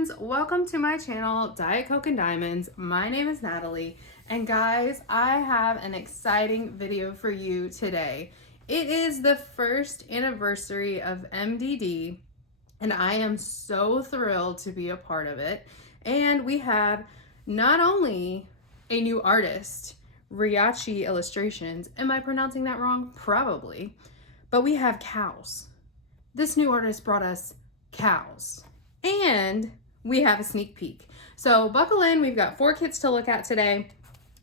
friends, welcome to my channel, Diet Coke and Diamonds. My name is Natalie, and guys, I have an exciting video for you today. It is the first anniversary of MDD, and I am so thrilled to be a part of it. And we have not only a new artist, Riacchie Illustrations. Am I pronouncing that wrong? Probably. But we have cows. This new artist brought us cows. And we have a sneak peek. So buckle in, we've got 4 kits to look at today.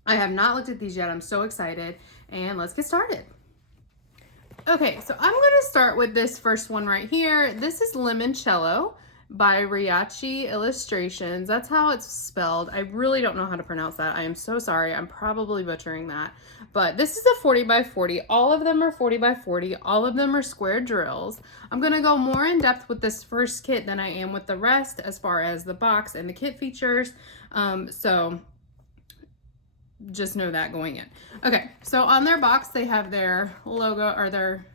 I have not looked at these yet, I'm so excited. And let's get started. Okay, so I'm gonna start with this first one right here. This is Limoncello by Riacchie Illustrations. That's how it's spelled. I really don't know how to pronounce that. I am so sorry. I'm probably butchering that. But this is a 40 by 40. All of them are 40 by 40. All of them are square drills. I'm going to go more in depth with this first kit than I am with the rest as far as the box and the kit features. So just know that going in. Okay, so on their box, they have their logo or their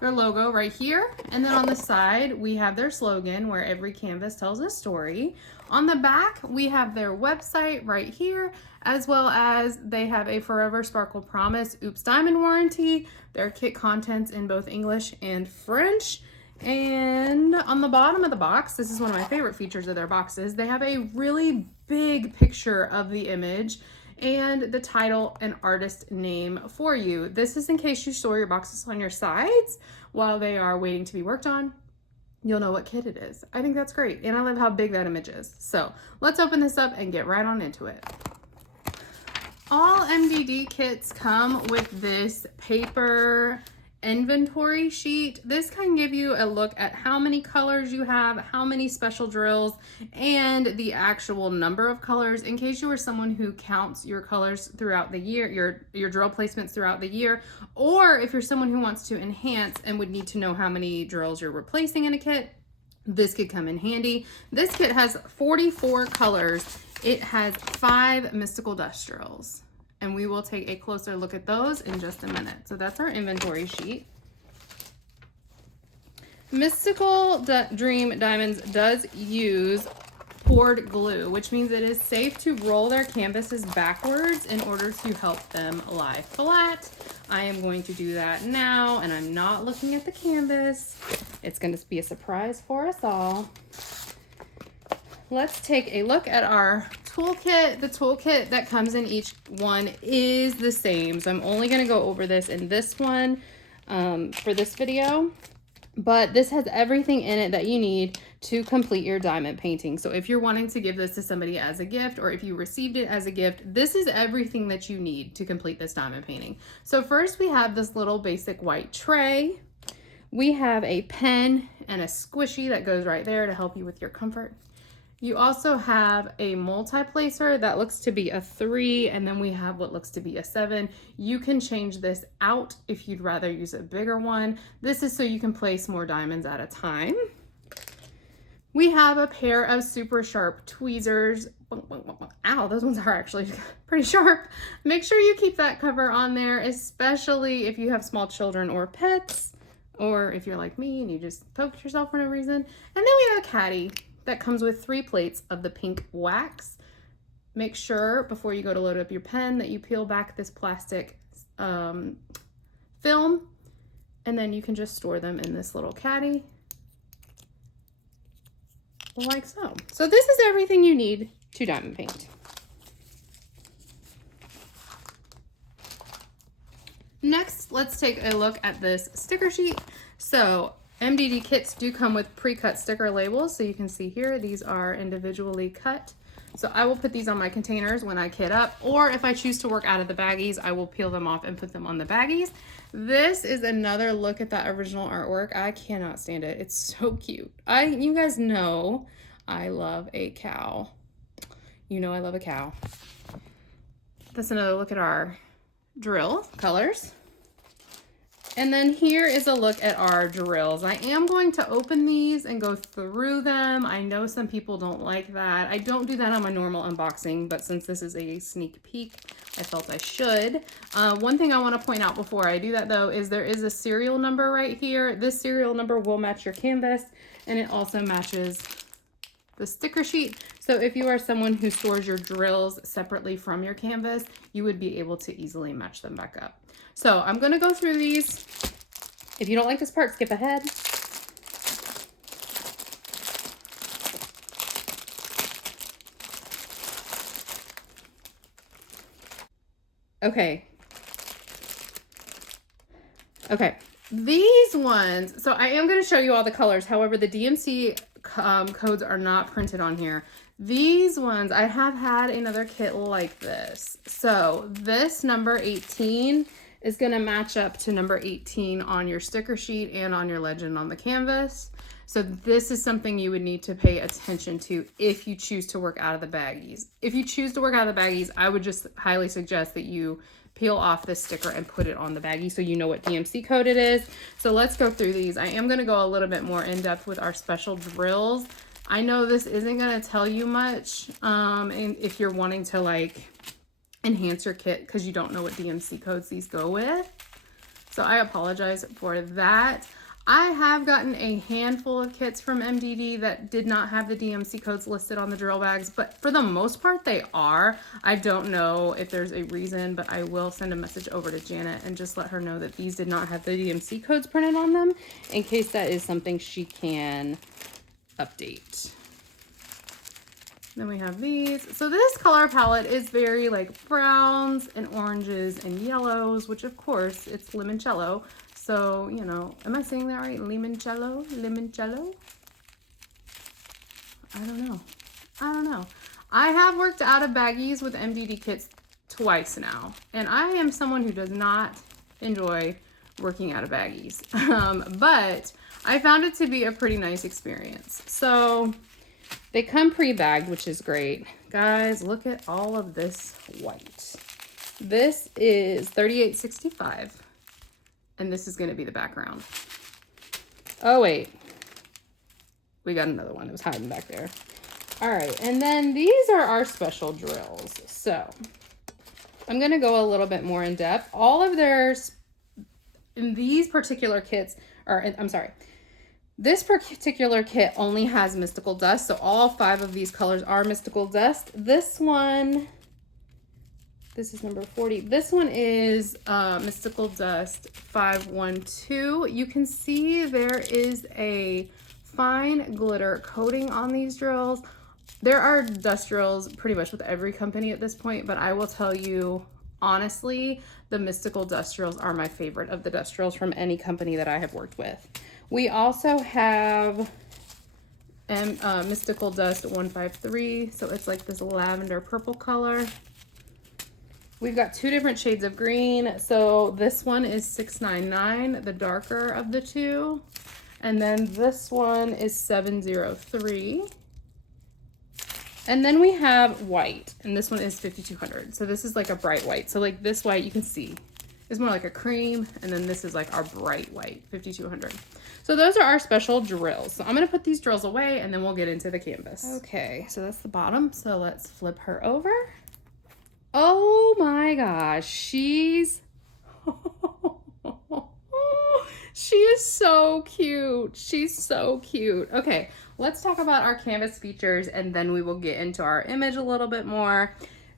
logo right here. And then on the side, we have their slogan where every canvas tells a story. On the back, we have their website right here, as well as they have a Forever Sparkle Promise Oops Diamond warranty, their kit contents in both English and French. And on the bottom of the box, this is one of my favorite features of their boxes, they have a really big picture of the image and the title and artist name for you. This is in case you store your boxes on your sides while they are waiting to be worked on. You'll know what kit it is. I think that's great. And I love how big that image is. So let's open this up and get right on into it. All MDD kits come with this paper inventory sheet. This can give you a look at how many colors you have, how many special drills, and the actual number of colors in case you are someone who counts your colors throughout the year, your drill placements throughout the year, or if you're someone who wants to enhance and would need to know how many drills you're replacing in a kit. This could come in handy. This kit has 44 colors. It has 5 mystical dust drills. And we will take a closer look at those in just a minute. So that's our inventory sheet. Mystical Dream Diamonds does use poured glue, which means it is safe to roll their canvases backwards in order to help them lie flat. I am going to do that now, and I'm not looking at the canvas. It's going to be a surprise for us all. Let's take a look at our toolkit. The toolkit that comes in each one is the same. So I'm only going to go over this in this one for this video. But this has everything in it that you need to complete your diamond painting. So if you're wanting to give this to somebody as a gift, or if you received it as a gift, this is everything that you need to complete this diamond painting. So first we have this little basic white tray. We have a pen and a squishy that goes right there to help you with your comfort. You also have a multi-placer that looks to be a 3, and then we have what looks to be a 7. You can change this out if you'd rather use a bigger one. This is so you can place more diamonds at a time. We have a pair of super sharp tweezers. Ow, those ones are actually pretty sharp. Make sure you keep that cover on there, especially if you have small children or pets, or if you're like me and you just poked yourself for no reason. And then we have a caddy that comes with 3 plates of the pink wax. Make sure before you go to load up your pen that you peel back this plastic film, and then you can just store them in this little caddy like so. So this is everything you need to diamond paint. Next, let's take a look at this sticker sheet. So MDD kits do come with pre-cut sticker labels, so you can see here these are individually cut. So I will put these on my containers when I kit up, or if I choose to work out of the baggies, I will peel them off and put them on the baggies. This is another look at that original artwork. I cannot stand it. It's so cute. You guys know I love a cow. You know I love a cow. That's another look at our drill colors. And then here is a look at our drills. I am going to open these and go through them. I know some people don't like that. I don't do that on my normal unboxing, but since this is a sneak peek, I felt I should. One thing I want to point out before I do that though is there is a serial number right here. This serial number will match your canvas, and it also matches the sticker sheet. So if you are someone who stores your drills separately from your canvas, you would be able to easily match them back up. So I'm gonna go through these. If you don't like this part, skip ahead. Okay, these ones, so I am going to show you all the colors. However, the DMC codes are not printed on here. These ones, I have had another kit like this. So this number 18 is going to match up to number 18 on your sticker sheet and on your legend on the canvas. So this is something you would need to pay attention to if you choose to work out of the baggies. If you choose to work out of the baggies, I would just highly suggest that you peel off this sticker and put it on the baggie so you know what DMC code it is. So let's go through these. I am going to go a little bit more in depth with our special drills. I know this isn't going to tell you much and if you're wanting to like enhance your kit because you don't know what DMC codes these go with. So I apologize for that. I have gotten a handful of kits from MDD that did not have the DMC codes listed on the drill bags, but for the most part they are. I don't know if there's a reason, but I will send a message over to Janet and just let her know that these did not have the DMC codes printed on them in case that is something she can update. Then we have these. So this color palette is very like browns and oranges and yellows, which of course it's limoncello. So, you know, am I saying that right? Limoncello? Limoncello? I don't know. I have worked out of baggies with MDD kits twice now. And I am someone who does not enjoy working out of baggies. But I found it to be a pretty nice experience. So they come pre-bagged, which is great. Guys, look at all of this white. This is $38.65. And this is going to be the background. Oh, wait. We got another one that was hiding back there. All right. And then these are our special drills. So I'm going to go a little bit more in depth. All of theirs in these particular kits, this particular kit only has Mystical Dust. So all 5 of these colors are Mystical Dust. This one, this is number 40. This one is Mystical Dust 512. You can see there is a fine glitter coating on these drills. There are dust drills pretty much with every company at this point, but I will tell you honestly, the Mystical Dust drills are my favorite of the dust drills from any company that I have worked with. We also have Mystical Dust 153. So it's like this lavender purple color. We've got 2 different shades of green. So this one is 699, the darker of the 2. And then this one is 703. And then we have white, and this one is 5200. So this is like a bright white. So like this white, you can see, is more like a cream. And then this is like our bright white, 5200. So those are our special drills. So I'm gonna put these drills away and then we'll get into the canvas. Okay, so that's the bottom. So let's flip her over. Oh my gosh, she's she is so cute. She's so cute. Okay, let's talk about our canvas features and then we will get into our image a little bit more.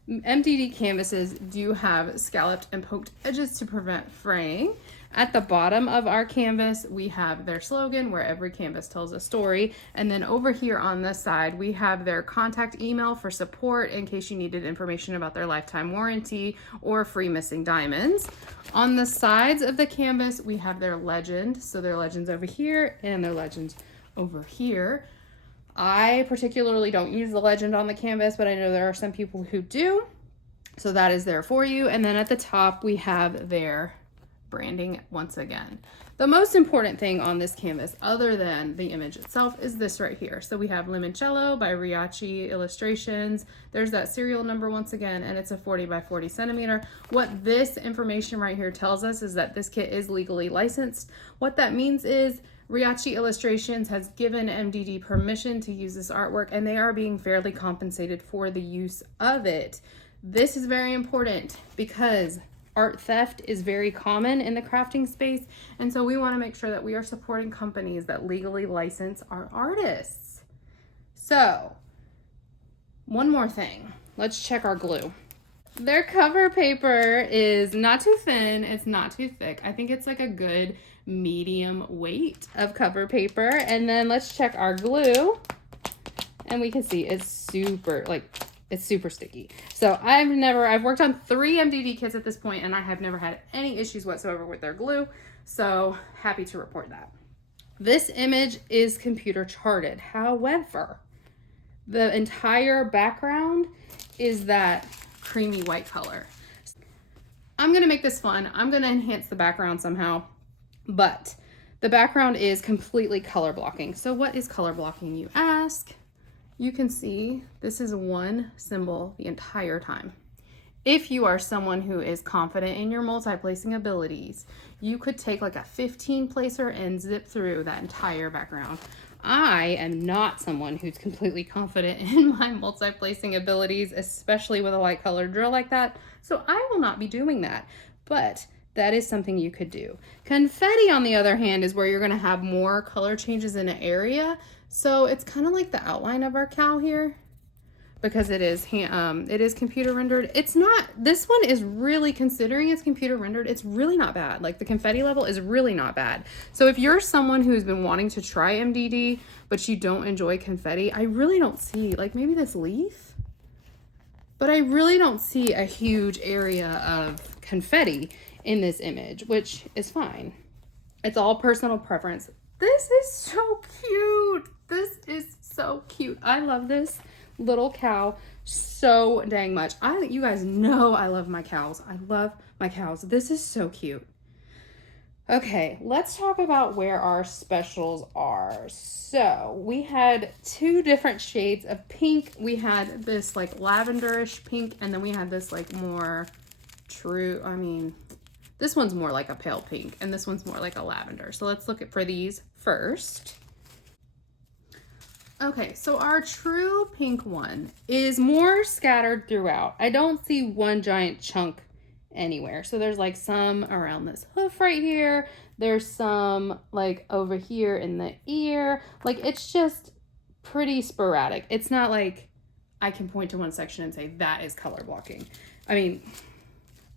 MDD canvases do have scalloped and poked edges to prevent fraying. At the bottom of our canvas, we have their slogan, where every canvas tells a story. And then over here on this side, we have their contact email for support in case you needed information about their lifetime warranty or free missing diamonds. On the sides of the canvas, we have their legend. So their legend's over here and their legend's over here. I particularly don't use the legend on the canvas, but I know there are some people who do. So that is there for you. And then at the top, we have their branding once again. The most important thing on this canvas, other than the image itself, is this right here. So we have Limoncello by Riacchie Illustrations. There's that serial number once again, and it's a 40 by 40 centimeter. What this information right here tells us is that this kit is legally licensed. What that means is Riacchie Illustrations has given MDD permission to use this artwork, and they are being fairly compensated for the use of it. This is very important because art theft is very common in the crafting space, and so we want to make sure that we are supporting companies that legally license our artists. So, one more thing. Let's check our glue. Their cover paper is not too thin, it's not too thick. I think it's like a good medium weight of cover paper. And then let's check our glue. And we can see it's super, it's super sticky. So I've worked on 3 MDD kits at this point, and I have never had any issues whatsoever with their glue. So happy to report that. This image is computer charted. However, the entire background is that creamy white color. I'm gonna make this fun. I'm gonna enhance the background somehow, but the background is completely color blocking. So what is color blocking, you ask? You can see this is one symbol the entire time. If you are someone who is confident in your multi-placing abilities, you could take like a 15 placer and zip through that entire background. I am not someone who's completely confident in my multi-placing abilities, especially with a light color drill like that. So I will not be doing that, but that is something you could do. Confetti, on the other hand, is where you're gonna have more color changes in an area. So it's kind of like the outline of our cow here, because it is computer rendered. It's not, this one is really, considering it's computer rendered, it's really not bad. Like the confetti level is really not bad. So if you're someone who's been wanting to try MDD, but you don't enjoy confetti, I really don't see, like maybe this leaf, but I really don't see a huge area of confetti in this image, which is fine. It's all personal preference. This is so cute. This is so cute. I love this little cow so dang much. You guys know I love my cows. I love my cows. This is so cute. Okay, let's talk about where our specials are. So we had 2 different shades of pink. We had this like lavenderish pink, and then we had this like more this one's more like a pale pink, and this one's more like a lavender. So let's look for these first. Okay, so our true pink one is more scattered throughout. I don't see one giant chunk anywhere. So there's like some around this hoof right here. There's some like over here in the ear. Like it's just pretty sporadic. It's not like I can point to one section and say that is color blocking. I mean,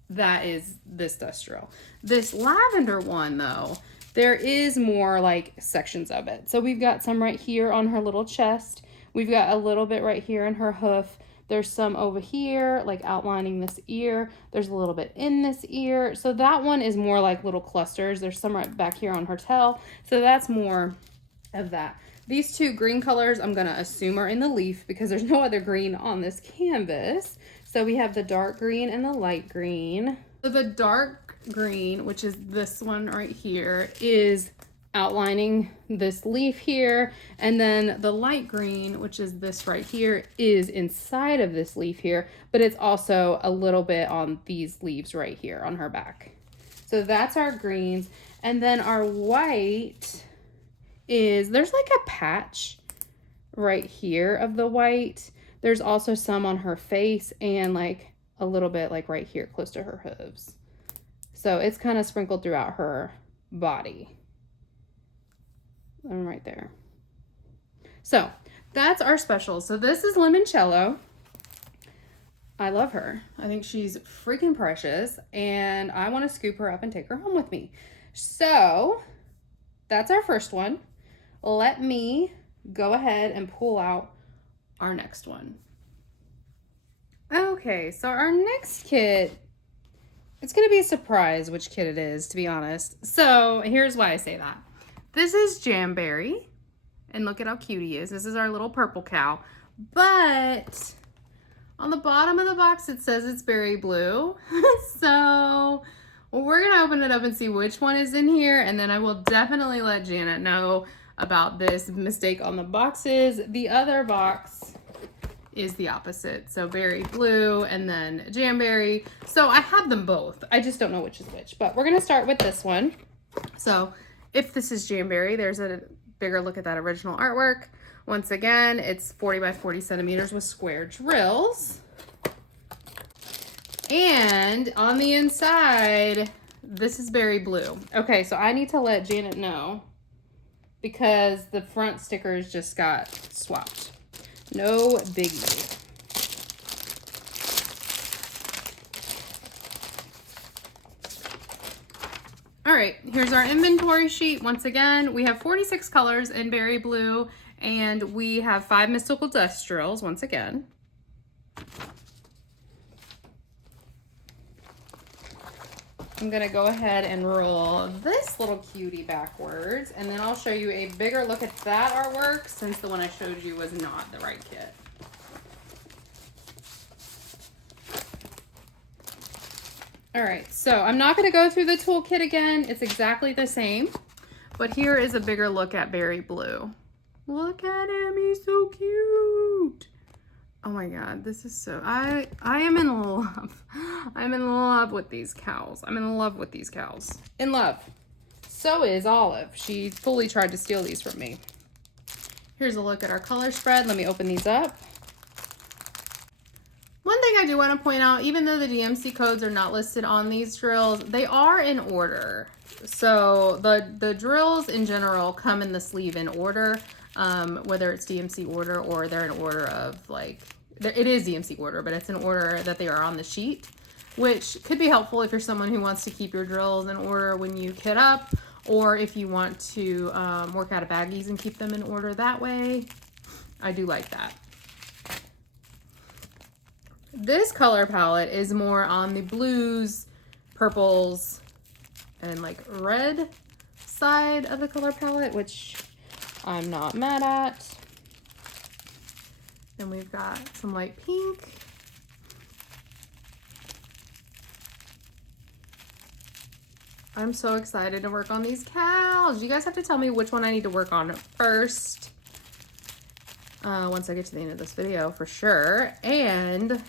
that is this dust drill. This lavender one though, there is more like sections of it. So we've got some right here on her little chest. We've got a little bit right here in her hoof. There's some over here, like outlining this ear. There's a little bit in this ear. So that one is more like little clusters. There's some right back here on her tail. So that's more of that. These 2 green colors I'm gonna assume are in the leaf because there's no other green on this canvas. So we have the dark green and the light green. So the dark green, which is this one right here, is outlining this leaf here, and then the light green, which is this right here, is inside of this leaf here, but it's also a little bit on these leaves right here on her back. So that's our greens. And then our white there's like a patch right here of the white. There's also some on her face and like a little bit like right here close to her hooves. So it's kind of sprinkled throughout her body. And right there. So that's our special. So this is Limoncello. I love her. I think she's freaking precious, and I want to scoop her up and take her home with me. So that's our first one. Let me go ahead and pull out our next one. Okay, so our next kit, it's going to be a surprise which kit it is, to be honest. So here's why I say that. This is Jamberry, and look at how cute he is. This is our little purple cow, but on the bottom of the box it says it's berry blue. So we're going to open it up and see which one is in here, and then I will definitely let Janet know about this mistake on the boxes. The other box is the opposite. So berry blue and then Jamberry. So I have them both. I just don't know which is which, but we're going to start with this one. So if this is Jamberry, there's a bigger look at that original artwork. Once again, it's 40 by 40 centimeters with square drills. And on the inside, this is berry blue. Okay, so I need to let Janet know because the front stickers just got swapped. No biggie. All right, here's our inventory sheet. Once again, we have 46 colors in berry blue, and we have 5 mystical dust drills once again. I'm gonna go ahead and roll this little cutie backwards, and then I'll show you a bigger look at that artwork since the one I showed you was not the right kit. All right, so I'm not gonna go through the toolkit again. It's exactly the same, but here is a bigger look at berry blue. Look at him, he's so cute. Oh my God, this is so, I am in love. I'm in love with these cows. I'm in love with these cows. In love. So is Olive. She fully tried to steal these from me. Here's a look at our color spread. Let me open these up. One thing I do want to point out, even though the DMC codes are not listed on these drills, they are in order. So the drills in general come in the sleeve in order, whether it's DMC order or they're in order of like, it is DMC order, but it's in order that they are on the sheet, which could be helpful if you're someone who wants to keep your drills in order when you kit up, or if you want to work out of baggies and keep them in order that way. I do like that. This color palette is more on the blues, purples, and like red side of the color palette, which I'm not mad at. And we've got some light pink. I'm so excited to work on these cows. You guys have to tell me which one I need to work on first. Once I get to the end of this video for sure. And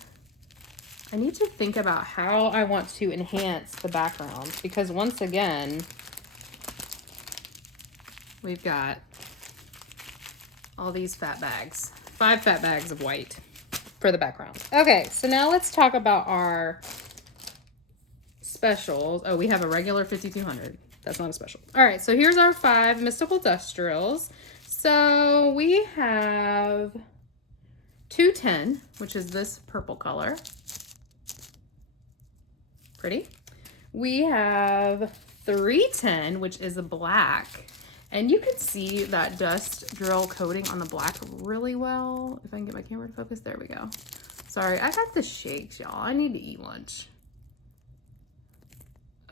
I need to think about how I want to enhance the background, because once again, we've got all these fat bags, 5 fat bags of white for the background. Okay, so now let's talk about our specials. Oh, we have a regular 5200. That's not a special. All right, so here's our 5 mystical dust drills. So we have 210, which is this purple color. Pretty. We have 310, which is a black. And you can see that dust drill coating on the black really well. If I can get my camera to focus, there we go. Sorry, I got the shakes, y'all. I need to eat lunch.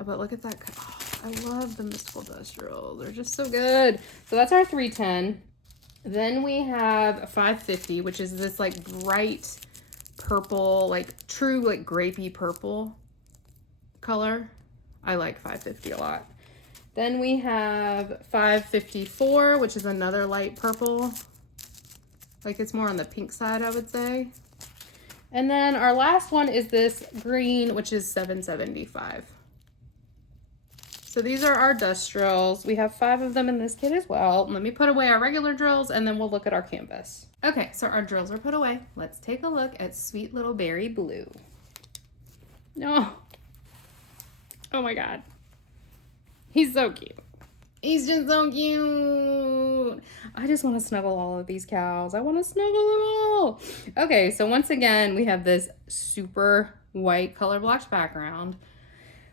Oh, but look at that. Oh, I love the mystical dust drills. They're just so good. So that's our 310. Then we have 550, which is this like bright purple, like true like grapey purple color. I like 550 a lot. Then we have 554, which is another light purple. Like it's more on the pink side, I would say. And then our last one is this green, which is 775. So these are our dust drills. We have 5 of them in this kit as well. Let me put away our regular drills and then we'll look at our canvas. Okay, so our drills are put away. Let's take a look at sweet little berry blue. No. Oh my God. He's so cute. He's just so cute. I just want to snuggle all of these cows. I want to snuggle them all. Okay, so once again, we have this super white color blocked background.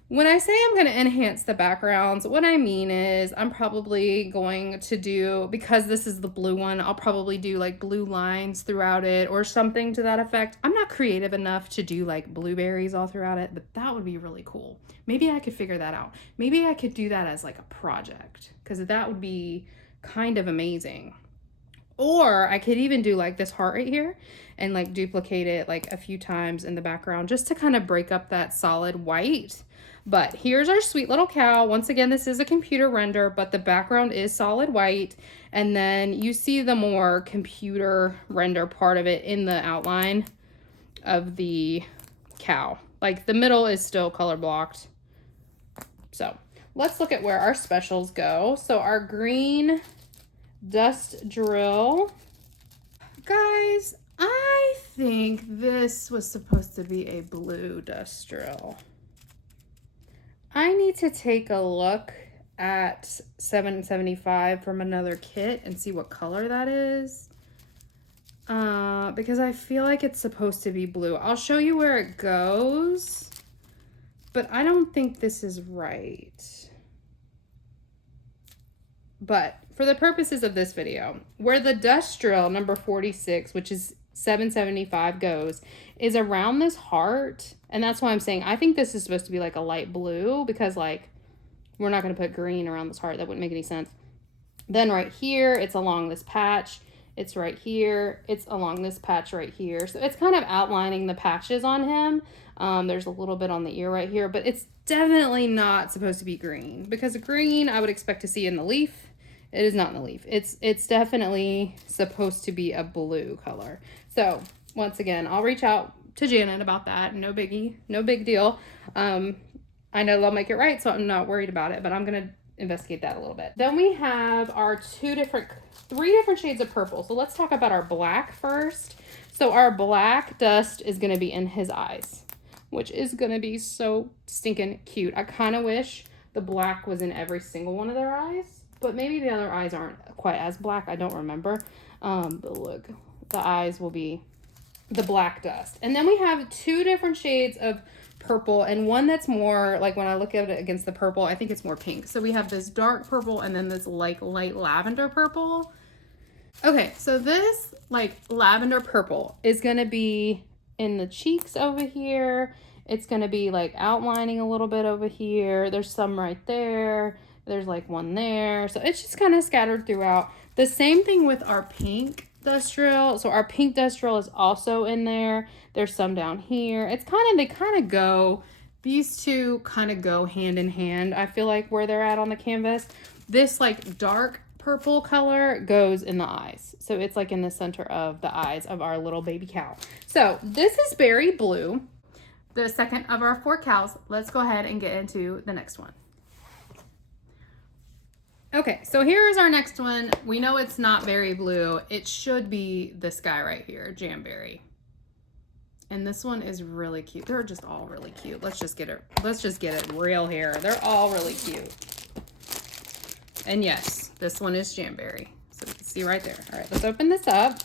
When I say I'm going to enhance the backgrounds, what I mean is I'm probably going to do, because this is the blue one, I'll probably do like blue lines throughout it or something to that effect. I'm not creative enough to do like blueberries all throughout it, but that would be really cool. Maybe I could figure that out. Maybe I could do that as like a project, because that would be kind of amazing. Or I could even do like this heart right here and like duplicate it like a few times in the background just to kind of break up that solid white. But here's our sweet little cow. Once again, this is a computer render, but the background is solid white. And then you see the more computer render part of it in the outline of the cow. Like the middle is still color blocked. So let's look at where our specials go. So our green dust drill. Guys, I think this was supposed to be a blue dust drill. I need to take a look at 775 from another kit and see what color that is. because I feel like it's supposed to be blue. I'll show you where it goes, but I don't think this is right. But for the purposes of this video, where the dust drill number 46, which is 775, goes, is around this heart. And that's why I'm saying I think this is supposed to be like a light blue, because like we're not going to put green around this heart. That wouldn't make any sense. Then right here, it's along this patch. It's right here. It's along this patch right here. So it's kind of outlining the patches on him. There's a little bit on the ear right here, but it's definitely not supposed to be green, because green I would expect to see in the leaf. It is not in the leaf. It's definitely supposed to be a blue color. So once again, I'll reach out to Janet about that. No biggie, no big deal. I know they'll make it right, so I'm not worried about it, but I'm gonna investigate that a little bit. Then we have our three different shades of purple. So let's talk about our black first. So our black dust is gonna be in his eyes, which is gonna be so stinking cute. I kind of wish the black was in every single one of their eyes, but maybe the other eyes aren't quite as black. I don't remember. But look, the eyes will be the black dust. And then we have two different shades of purple, and one that's more like, when I look at it against the purple, I think it's more pink. So we have this dark purple and then this like light lavender purple. Okay, so this like lavender purple is gonna be in the cheeks over here. It's gonna be like outlining a little bit over here. There's some right there. There's like one there. So it's just kind of scattered throughout. The same thing with our pink dust drill. So our pink dust drill is also in there. There's some down here. It's kind of, they kind of go, these two kind of go hand in hand, I feel like, where they're at on the canvas. This like dark purple color goes in the eyes. So it's like in the center of the eyes of our little baby cow. So this is berry blue, the second of our 4 cows. Let's go ahead and get into the next one. Okay, so here's our next one. We know it's not berry blue. It should be this guy right here, Jamberry. And this one is really cute. They're just all really cute. Let's just get it real here. They're all really cute. And yes, this one is Jamberry. So you can see right there. All right, let's open this up.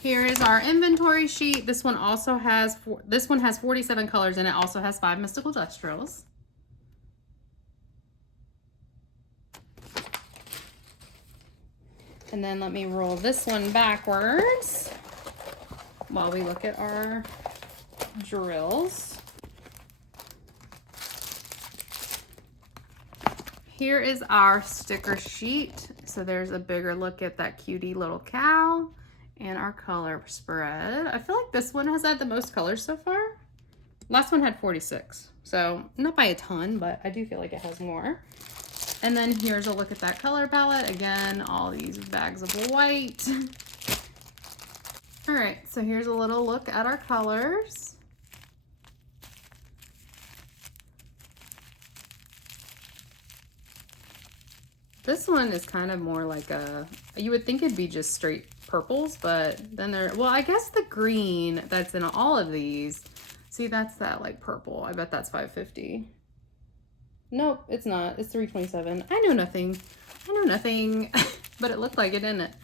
Here is our inventory sheet. This one also has 47 colors, and it also has 5 mystical dust drills. And then let me roll this one backwards while we look at our drills. Here is our sticker sheet. So there's a bigger look at that cutie little cow. And our color spread. I feel like this one has had the most colors so far. Last one had 46. So not by a ton, but I do feel like it has more. And then here's a look at that color palette. Again, all these bags of white. All right, so here's a little look at our colors. This one is kind of more like you would think it'd be just straight purples, but then well, I guess the green that's in all of these, see, that's that like purple. I bet that's 550. Nope, it's not. It's 327. I know nothing, but it looked like it, didn't it?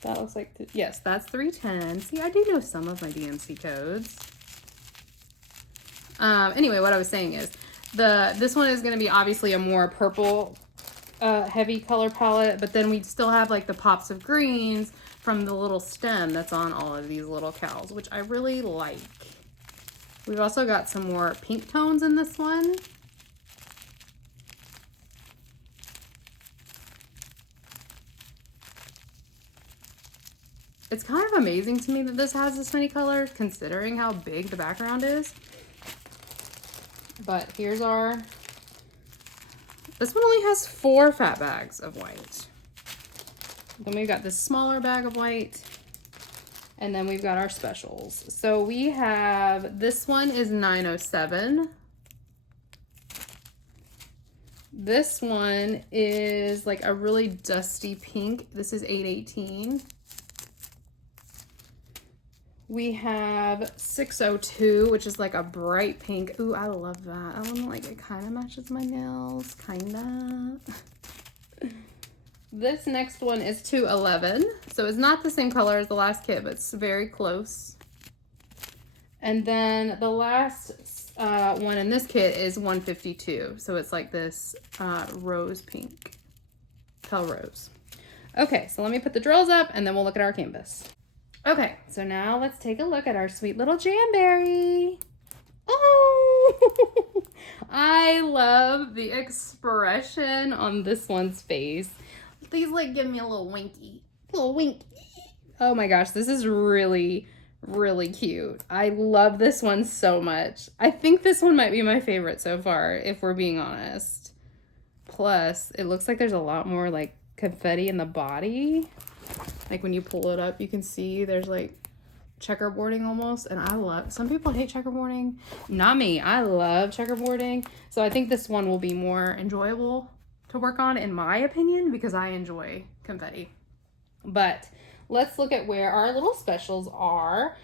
That looks like, yes, that's 310. See, I do know some of my DMC codes. Anyway, what I was saying is this one is going to be obviously a more purple heavy color palette, but then we still have like the pops of greens from the little stem that's on all of these little cows, which I really like. We've also got some more pink tones in this one. It's kind of amazing to me that this has this many colors, considering how big the background is. But here's our, this one only has 4 fat bags of white. Then we've got this smaller bag of white. And then we've got our specials. So we have, this one is 907. This one is like a really dusty pink. This is 818. We have 602, which is like a bright pink. Ooh, I love that. I want to like, it kind of matches my nails, kind of. This next one is 211. So it's not the same color as the last kit, but it's very close. And then the last one in this kit is 152. So it's like this rose pink, pale rose. Okay, so let me put the drills up and then we'll look at our canvas. Okay, so now let's take a look at our sweet little Jamberry. Oh, I love the expression on this one's face. Please like give me a little winky, Oh my gosh, this is really, really cute. I love this one so much. I think this one might be my favorite so far, if we're being honest. Plus, it looks like there's a lot more like confetti in the body. Like when you pull it up, you can see there's like checkerboarding almost. And I love, some people hate checkerboarding. Not me. I love checkerboarding. So I think this one will be more enjoyable to work on in my opinion because I enjoy confetti. But let's look at where our little specials are.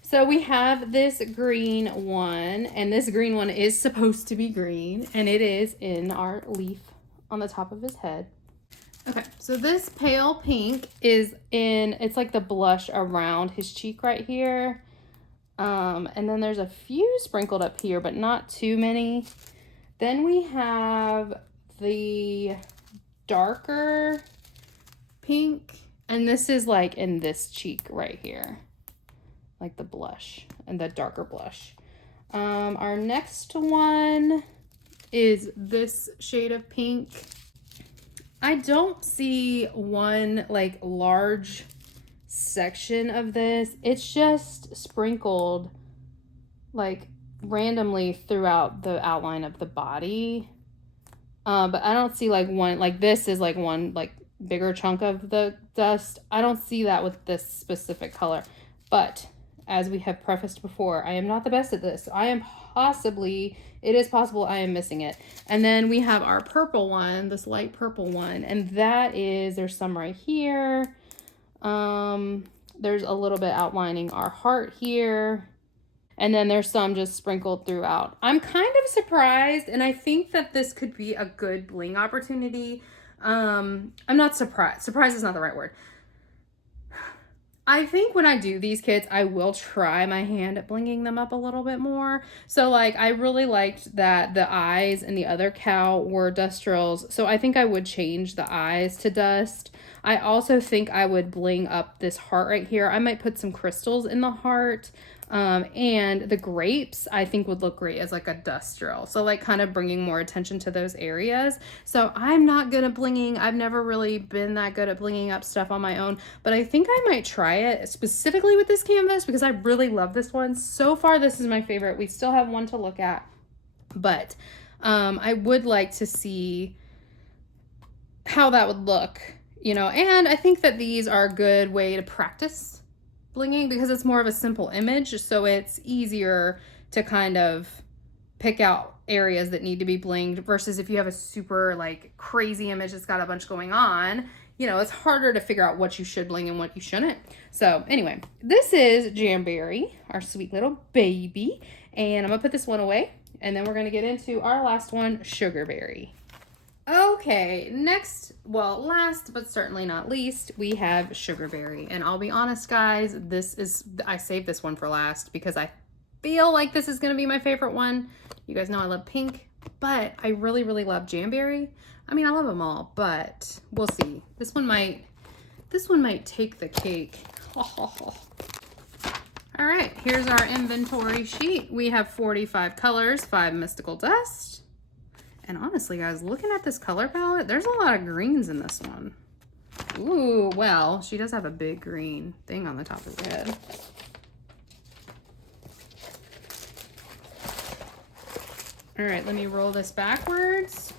So we have this green one, and this green one is supposed to be green, and it is in our leaf on the top of his head. Okay, so this pale pink is in, it's like the blush around his cheek right here. And then there's a few sprinkled up here, but not too many. Then we have the darker pink, and this is like in this cheek right here, like the blush and the darker blush. Our next one is this shade of pink. I don't see one like large section of this. It's just sprinkled like randomly throughout the outline of the body. But I don't see like one, like this is like one like bigger chunk of the dust. I don't see that with this specific color. But as we have prefaced before, I am not the best at this. It is possible I am missing it. And then we have our purple one, this light purple one, and that is, there's some right here. There's a little bit outlining our heart here. And then there's some just sprinkled throughout. I'm kind of surprised, and I think that this could be a good bling opportunity. I'm not surprised. Surprised is not the right word. I think when I do these kits, I will try my hand at blinging them up a little bit more. So like, I really liked that the eyes and the other cow were dust drills. So I think I would change the eyes to dust. I also think I would bling up this heart right here. I might put some crystals in the heart. And the grapes I think would look great as like a dust drill. So like kind of bringing more attention to those areas. So I'm not good at blinging. I've never really been that good at blinging up stuff on my own, but I think I might try it specifically with this canvas because I really love this one. So far, this is my favorite. We still have one to look at, but I would like to see how that would look, you know, and I think that these are a good way to practice blinging because it's more of a simple image, so it's easier to kind of pick out areas that need to be blinged versus if you have a super like crazy image that's got a bunch going on, you know, it's harder to figure out what you should bling and what you shouldn't. So anyway, this is Jamberry, our sweet little baby, and I'm gonna put this one away and then we're gonna get into our last one, Sugarberry. Okay, next, well, last but certainly not least, we have Sugarberry. And I'll be honest, guys, I saved this one for last because I feel like this is going to be my favorite one. You guys know I love pink, but I really, really love Jamberry. I mean, I love them all, but we'll see. This one might take the cake. All right, here's our inventory sheet. We have 45 colors, 5 mystical dust. And honestly, guys, looking at this color palette, there's a lot of greens in this one. Ooh, well, she does have a big green thing on the top of her head. All right, let me roll this backwards.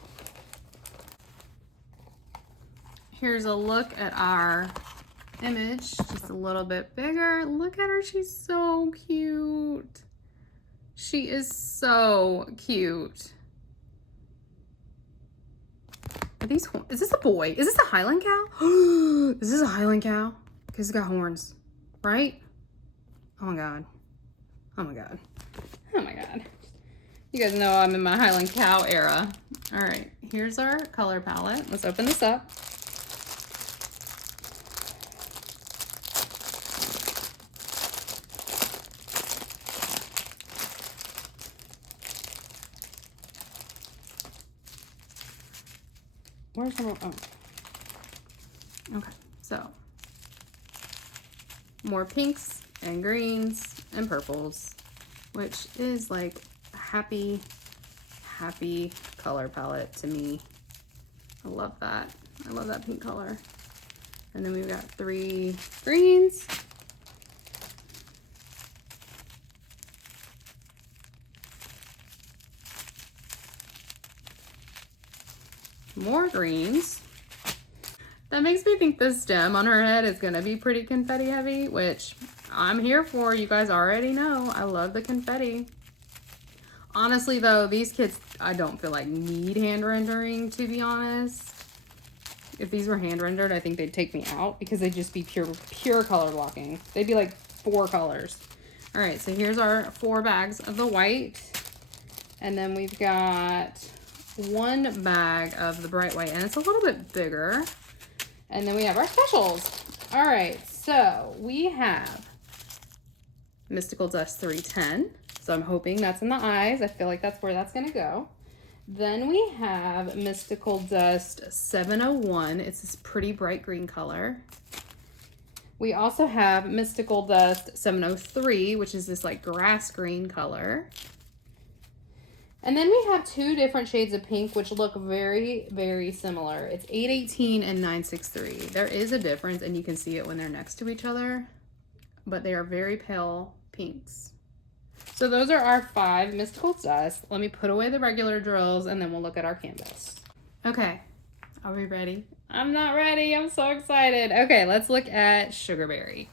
Here's a look at our image, just a little bit bigger. Look at her, she's so cute. She is so cute. Is this a boy? Is this a Highland cow? Is this a Highland cow? Because it's got horns, right? Oh my god. Oh my god. Oh my god. You guys know I'm in my Highland Cow era. All right, here's our color palette. Let's open this up. Where's the, oh. Okay, so more pinks and greens and purples, which is like a happy color palette to me. I love that. I love that pink color. And then we've got 3 greens. More greens. That makes me think the stem on her head is gonna be pretty confetti heavy, which I'm here for. You guys already know I love the confetti. Honestly though, these kits, I don't feel like need hand rendering, to be honest. If these were hand rendered, I think they'd take me out because they'd just be pure color blocking. They'd be like 4 colors. All right, so here's our 4 bags of the white. And then we've got 1 bag of the bright white, and it's a little bit bigger. And then we have our specials. All right, so we have Mystical Dust 310. So I'm hoping that's in the eyes. I feel like that's where that's gonna go. Then we have Mystical Dust 701. It's this pretty bright green color. We also have Mystical Dust 703, which is this like grass green color. And then we have 2 different shades of pink, which look very, very similar. It's 818 and 963. There is a difference, and you can see it when they're next to each other, but they are very pale pinks. So those are our 5 Mystical Dust. Let me put away the regular drills, and then we'll look at our canvas. Okay, are we ready? I'm not ready. I'm so excited. Okay, let's look at Sugarberry.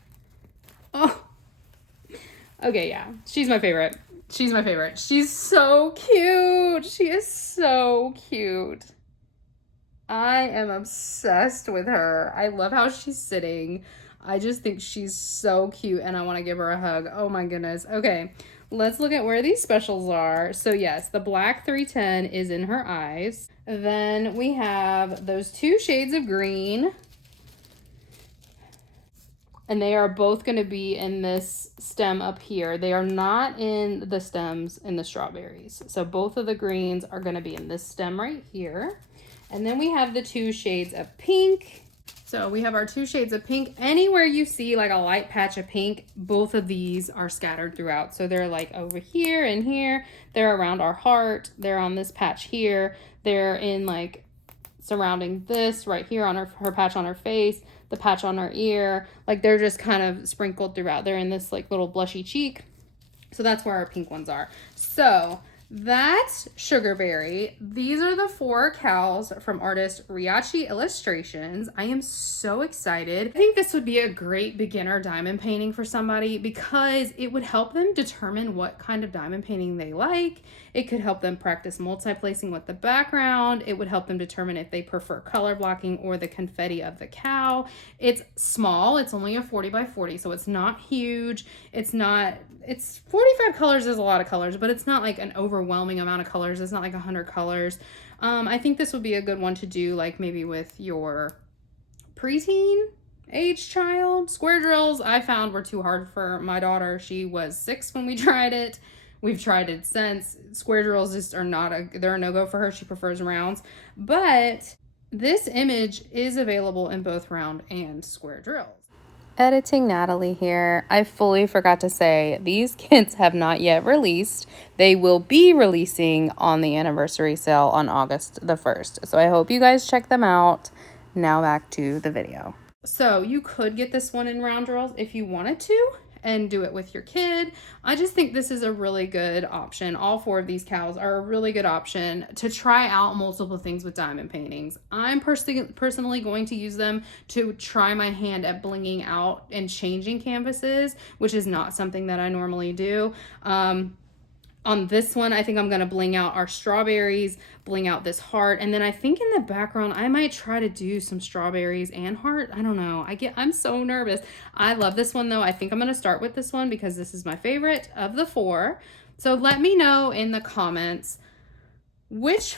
Oh, okay, yeah, she's my favorite. She's my favorite. She's so cute. She is so cute. I am obsessed with her. I love how she's sitting. I just think she's so cute and I want to give her a hug. Oh my goodness. Okay, let's look at where these specials are. So yes, the black 310 is in her eyes. Then we have those 2 shades of green. And they are both going to be in this stem up here. They are not in the stems in the strawberries. So both of the greens are going to be in this stem right here. And then we have the 2 shades of pink. So we have our 2 shades of pink. Anywhere you see like a light patch of pink, both of these are scattered throughout. So they're like over here and here. They're around our heart. They're on this patch here. They're in like surrounding this right here on her patch on her face, the patch on her ear. Like they're just kind of sprinkled throughout. They're in this like little blushy cheek. So that's where our pink ones are. So that's Sugarberry. These are the 4 cows from artist Riacchie Illustrations. I am so excited. I think this would be a great beginner diamond painting for somebody because it would help them determine what kind of diamond painting they like. It could help them practice multi-placing with the background. It would help them determine if they prefer color blocking or the confetti of the cow. It's small. It's only a 40 by 40, so it's not huge. It's 45 colors is a lot of colors, but it's not like an overwhelming amount of colors. It's not like 100 colors. I think this would be a good one to do like maybe with your preteen age child. Square drills I found were too hard for my daughter. She was 6 when we tried it. We've tried it since. Square drills just are they're a no-go for her. She prefers rounds. But this image is available in both round and square drills. Editing Natalie here. I fully forgot to say these kits have not yet released. They will be releasing on the anniversary sale on August the 1st. So I hope you guys check them out. Now back to the video. So you could get this one in round drills if you wanted to and do it with your kid. I just think this is a really good option. All 4 of these cows are a really good option to try out multiple things with diamond paintings. I'm personally going to use them to try my hand at blinging out and changing canvases, which is not something that I normally do. On this one, I think I'm gonna bling out our strawberries, bling out this heart, and then I think in the background, I might try to do some strawberries and heart. I don't know. I'm so nervous. I love this one though. I think I'm gonna start with this one because this is my favorite of the 4. So let me know in the comments which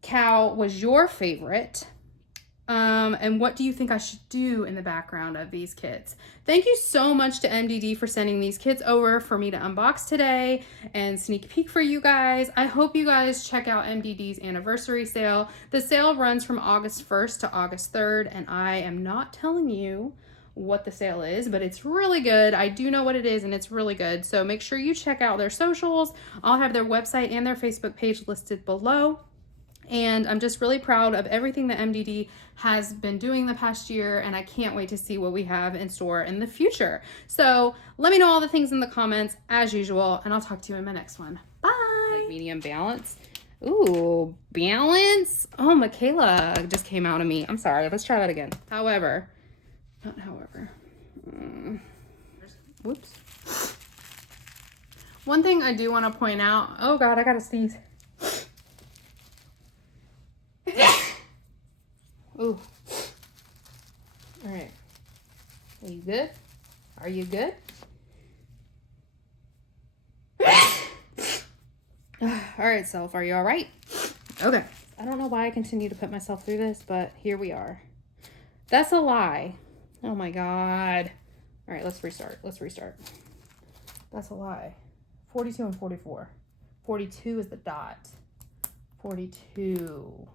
cow was your favorite. And what do you think I should do in the background of these kits? Thank you so much to MDD for sending these kits over for me to unbox today and sneak peek for you guys. I hope you guys check out MDD's anniversary sale. The sale runs from August 1st to August 3rd, and I am not telling you what the sale is, but it's really good. I do know what it is, and it's really good. So make sure you check out their socials. I'll have their website and their Facebook page listed below. And I'm just really proud of everything that MDD has been doing the past year, and I can't wait to see what we have in store in the future. So let me know all the things in the comments as usual, and I'll talk to you in my next one. Bye. Like medium balance. Ooh, balance. Oh, Michaela just came out of me. I'm sorry. Let's try that again. However. Whoops. One thing I do want to point out. Oh God, I gotta sneeze. Ooh. All right. Are you good? Are you good? All right, self. Are you all right? Okay. I don't know why I continue to put myself through this, but here we are. That's a lie. Oh my God. All right, let's restart. That's a lie. 42 and 44. 42 is the dot. 42.